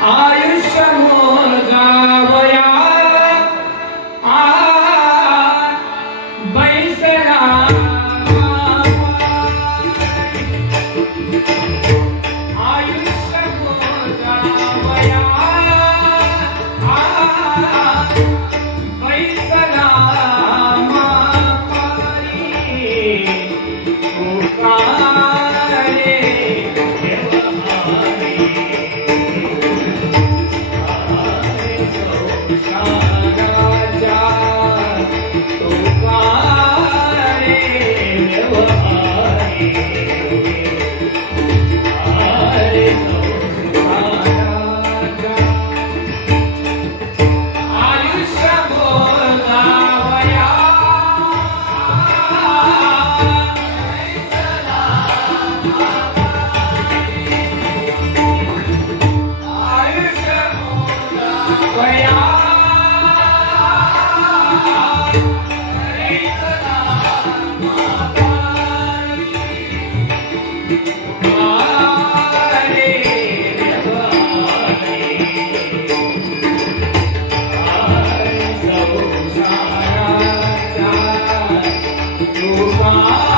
はい Bye.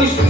always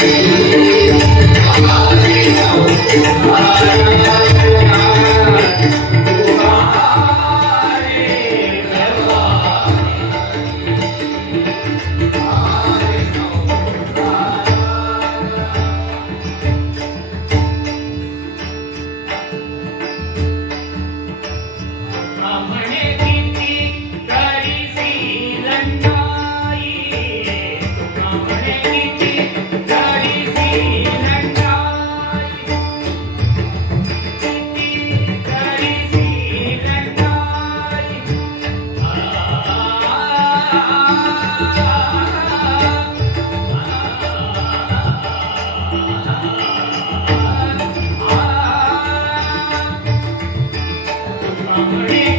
Thank you. Hare